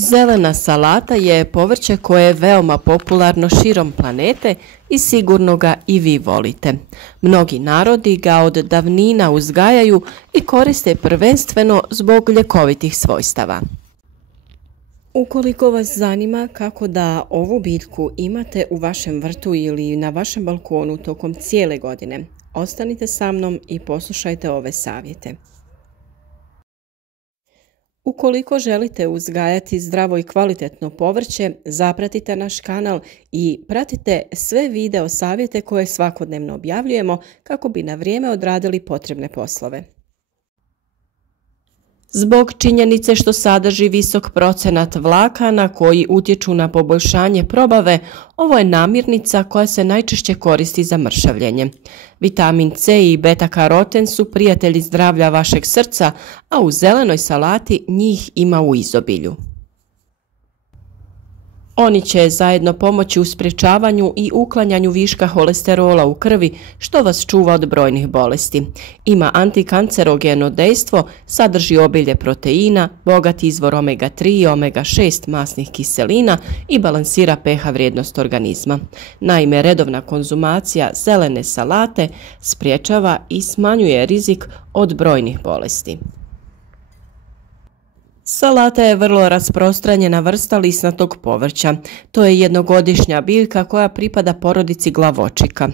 Zelena salata je povrće koje je veoma popularno širom planete i sigurno ga i vi volite. Mnogi narodi ga od davnina uzgajaju i koriste prvenstveno zbog ljekovitih svojstava. Ukoliko vas zanima kako da ovu biljku imate u vašem vrtu ili na vašem balkonu tokom cijele godine, ostanite sa mnom i poslušajte ove savjete. Ukoliko želite uzgajati zdravo i kvalitetno povrće, zapratite naš kanal i pratite sve video savjete koje svakodnevno objavljujemo kako bi na vrijeme odradili potrebne poslove. Zbog činjenice što sadrži visok procenat vlakana koji utječu na poboljšanje probave, ovo je namirnica koja se najčešće koristi za mršavljenje. Vitamin C i beta-karoten su prijatelji zdravlja vašeg srca, a u zelenoj salati njih ima u izobilju. Oni će zajedno pomoći u sprječavanju i uklanjanju viška holesterola u krvi, što vas čuva od brojnih bolesti. Ima antikancerogeno dejstvo, sadrži obilje proteina, bogat izvor omega-3 i omega-6 masnih kiselina i balansira pH vrijednost organizma. Naime, redovna konzumacija zelene salate sprječava i smanjuje rizik od brojnih bolesti. Salata je vrlo rasprostranjena vrsta lisnatog povrća. To je jednogodišnja biljka koja pripada porodici glavočika.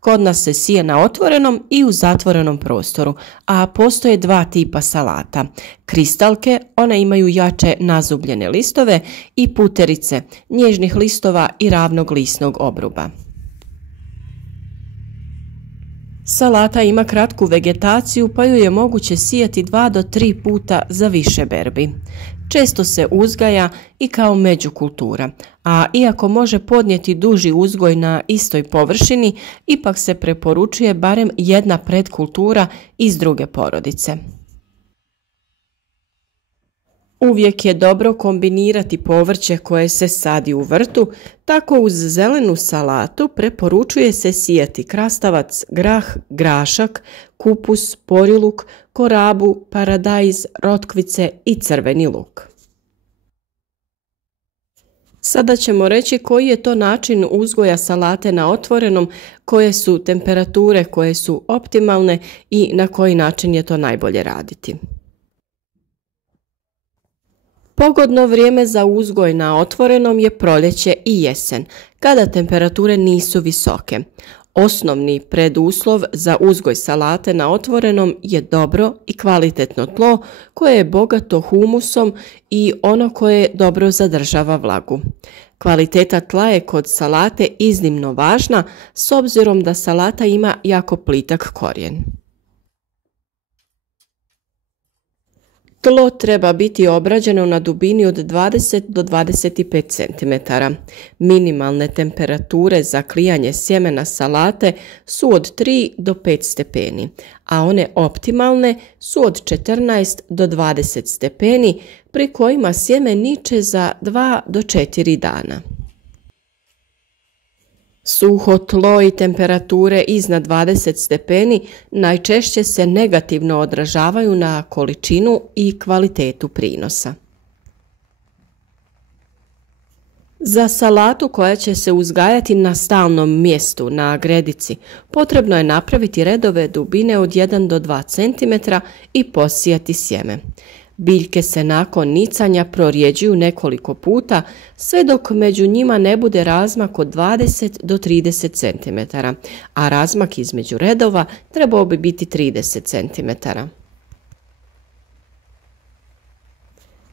Kod nas se sije na otvorenom i u zatvorenom prostoru, a postoje dva tipa salata. Kristalke, one imaju jače nazubljene listove, i puterice, nježnih listova i ravnog lisnog obruba. Salata ima kratku vegetaciju pa ju je moguće sijati 2 do 3 puta za više berbi. Često se uzgaja i kao međukultura, a iako može podnijeti duži uzgoj na istoj površini, ipak se preporučuje barem jedna predkultura iz druge porodice. Uvijek je dobro kombinirati povrće koje se sadi u vrtu, tako uz zelenu salatu preporučuje se sijati krastavac, grah, grašak, kupus, poriluk, korabu, paradajz, rotkvice i crveni luk. Sada ćemo reći koji je to način uzgoja salate na otvorenom, koje su temperature koje su optimalne i na koji način je to najbolje raditi. Pogodno vrijeme za uzgoj na otvorenom je proljeće i jesen, kada temperature nisu visoke. Osnovni preduslov za uzgoj salate na otvorenom je dobro i kvalitetno tlo koje je bogato humusom i ono koje dobro zadržava vlagu. Kvaliteta tla je kod salate iznimno važna s obzirom da salata ima jako plitak korijen. Tlo treba biti obrađeno na dubini od 20 do 25 cm. Minimalne temperature za klijanje sjemena salate su od 3 do 5 stepeni, a one optimalne su od 14 do 20 stepeni, pri kojima sjeme niče za 2 do 4 dana. Suho tlo i temperature iznad 20 stepeni najčešće se negativno odražavaju na količinu i kvalitetu prinosa. Za salatu koja će se uzgajati na stalnom mjestu na gredici potrebno je napraviti redove dubine od 1 do 2 cm i posijati sjeme. Biljke se nakon nicanja prorjeđuju nekoliko puta sve dok među njima ne bude razmak od 20 do 30 cm, a razmak između redova trebao bi biti 30 cm.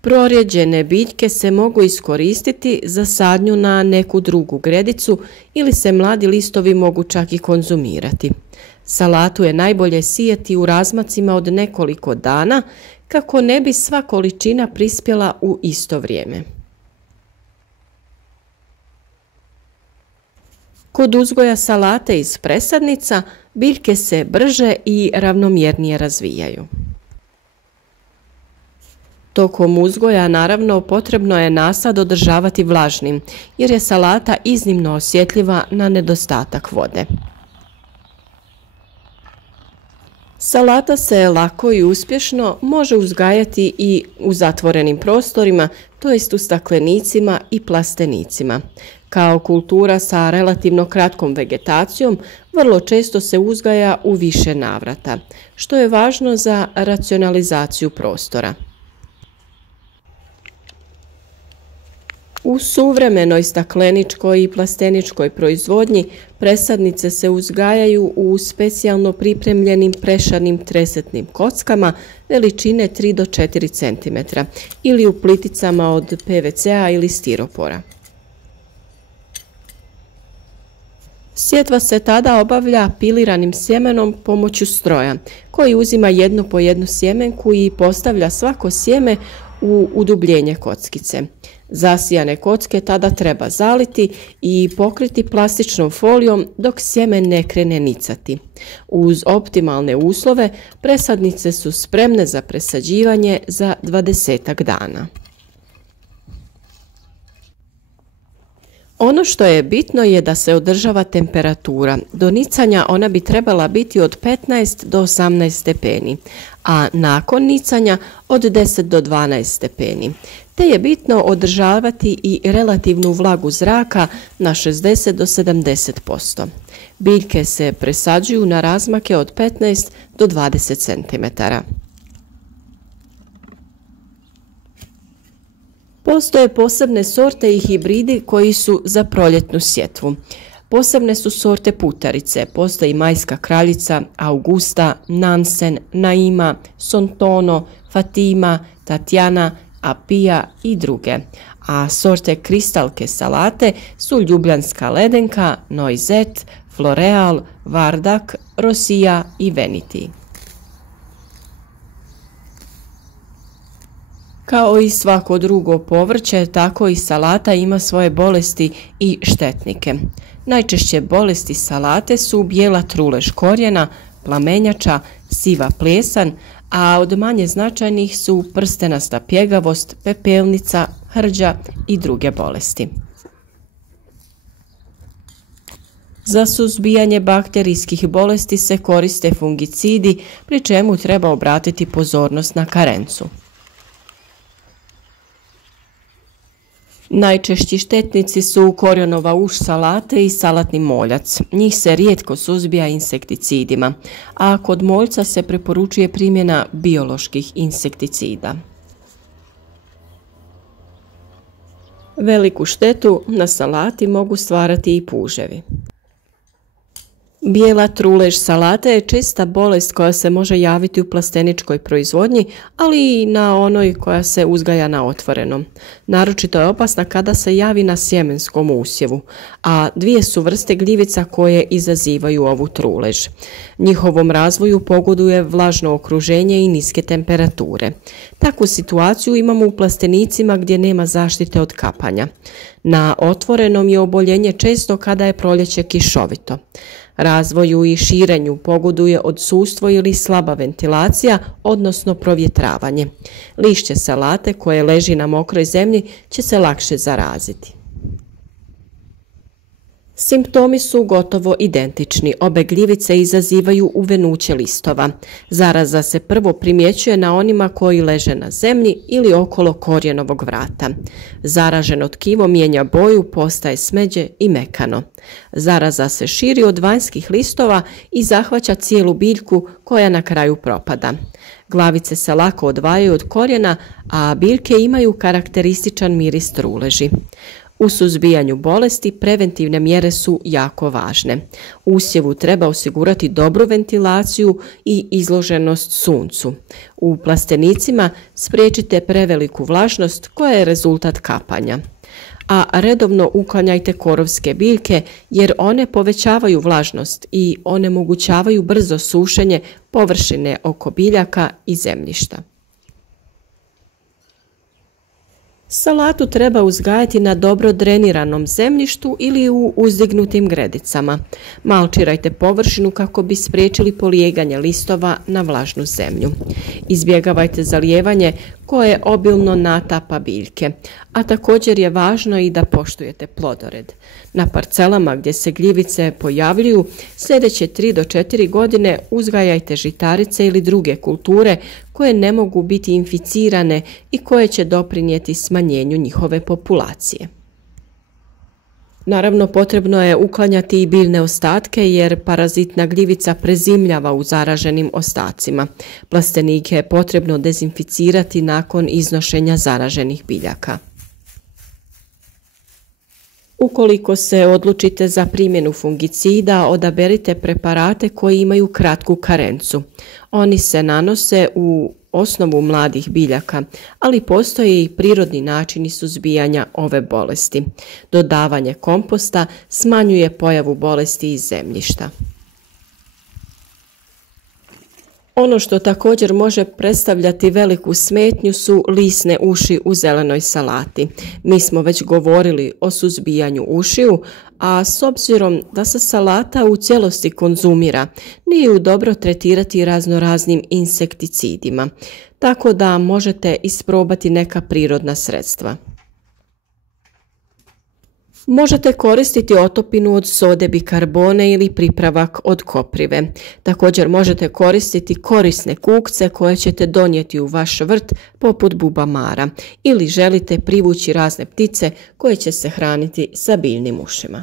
Prorjeđene biljke se mogu iskoristiti za sadnju na neku drugu gredicu ili se mladi listovi mogu čak i konzumirati. Salatu je najbolje sijati u razmacima od nekoliko dana kako ne bi sva količina prispjela u isto vrijeme. Kod uzgoja salate iz presadnica biljke se brže i ravnomjernije razvijaju. Tokom uzgoja naravno potrebno je nasad održavati vlažnim jer je salata iznimno osjetljiva na nedostatak vode. Salata se lako i uspješno može uzgajati i u zatvorenim prostorima, to jest u staklenicima i plastenicima. Kao kultura sa relativno kratkom vegetacijom, vrlo često se uzgaja u više navrata, što je važno za racionalizaciju prostora. U suvremenoj stakleničkoj i plasteničkoj proizvodnji presadnice se uzgajaju u specijalno pripremljenim prešarnim tresetnim kockama veličine 3 do 4 cm ili u pliticama od PVC-a ili stiropora. Sjetva se tada obavlja piliranim sjemenom pomoću stroja, koji uzima jednu po jednu sjemenku i postavlja svako sjeme u udubljenje kockice. Zasijane kocke tada treba zaliti i pokriti plastičnom folijom dok sjeme ne krene nicati. Uz optimalne uslove presadnice su spremne za presađivanje za 20 dana. Ono što je bitno je da se održava temperatura. Do nicanja ona bi trebala biti od 15 do 18 stepeni, a nakon nicanja od 10 do 12 stepeni. Te je bitno održavati i relativnu vlagu zraka na 60 do 70%. Biljke se presađuju na razmake od 15 do 20 cm. Postoje posebne sorte i hibridi koji su za proljetnu sjetvu. Posebne su sorte putarice, postoji majska kraljica, Augusta, Nansen, Naima, Sontono, Fatima, Tatjana, Apija i druge. A sorte kristalke salate su ljubljanska ledenka, Noizet, Floreal, Vardak, Rosija i Veniti. Kao i svako drugo povrće, tako i salata ima svoje bolesti i štetnike. Najčešće bolesti salate su bijela trulež korijena, plamenjača, siva plijesan, a od manje značajnih su prstenasta pjegavost, pepelnica, hrđa i druge bolesti. Za suzbijanje bakterijskih bolesti se koriste fungicidi, pri čemu treba obratiti pozornost na karencu. Najčešći štetnici su korijenova uš salate i salatni moljac. Njih se rijetko suzbija insekticidima, a kod moljca se preporučuje primjena bioloških insekticida. Veliku štetu na salati mogu stvarati i puževi. Bijela trulež salate je česta bolest koja se može javiti u plasteničkoj proizvodnji, ali i na onoj koja se uzgaja na otvorenom. Naročito je opasna kada se javi na sjemenskom usjevu, a dvije su vrste gljivica koje izazivaju ovu trulež. Njihovom razvoju pogoduje vlažno okruženje i niske temperature. Takvu situaciju imamo u plastenicima gdje nema zaštite od kapanja. Na otvorenom je oboljenje često kada je proljeće kišovito. Razvoju i širenju pogoduje odsustvo ili slaba ventilacija, odnosno provjetravanje. Lišće salate koje leži na mokroj zemlji će se lakše zaraziti. Simptomi su gotovo identični. Obe gljivice izazivaju uvenuće listova. Zaraza se prvo primjećuje na onima koji leže na zemlji ili okolo korijenovog vrata. Zaraženo tkivo mijenja boju, postaje smeđe i mekano. Zaraza se širi od vanjskih listova i zahvaća cijelu biljku koja na kraju propada. Glavice se lako odvajaju od korijena, a biljke imaju karakterističan miris truleži. U suzbijanju bolesti preventivne mjere su jako važne. Usjevu treba osigurati dobru ventilaciju i izloženost suncu. U plastenicima spriječite preveliku vlažnost koja je rezultat kapanja. A redovno uklanjajte korovske biljke jer one povećavaju vlažnost i onemogućavaju brzo sušenje površine oko biljaka i zemljišta. Salatu treba uzgajati na dobro dreniranom zemljištu ili u uzdignutim gredicama. Malčirajte površinu kako bi spriječili polijeganje listova na vlažnu zemlju. Izbjegavajte zalijevanje koje obilno natapa biljke, a također je važno i da poštujete plodored. Na parcelama gdje se gljivice pojavljuju, sljedeće 3 do 4 godine uzgajajte žitarice ili druge kulture koje ne mogu biti inficirane i koje će doprinijeti smanjenju njihove populacije. Naravno, potrebno je uklanjati i biljne ostatke jer parazitna gljivica prezimljava u zaraženim ostacima. Plastenike je potrebno dezinficirati nakon iznošenja zaraženih biljaka. Ukoliko se odlučite za primjenu fungicida, odaberite preparate koji imaju kratku karencu. Oni se nanose u osnovu mladih biljaka, ali postoje i prirodni načini suzbijanja ove bolesti. Dodavanje komposta smanjuje pojavu bolesti iz zemljišta. Ono što također može predstavljati veliku smetnju su lisne uši u zelenoj salati. Mi smo već govorili o suzbijanju ušiju, a s obzirom da se salata u cijelosti konzumira, nije ju dobro tretirati raznoraznim insekticidima, tako da možete isprobati neka prirodna sredstva. Možete koristiti otopinu od sode bikarbone ili pripravak od koprive. Također možete koristiti korisne kukce koje ćete donijeti u vaš vrt poput bubamara ili želite privući razne ptice koje će se hraniti sa biljnim ušima.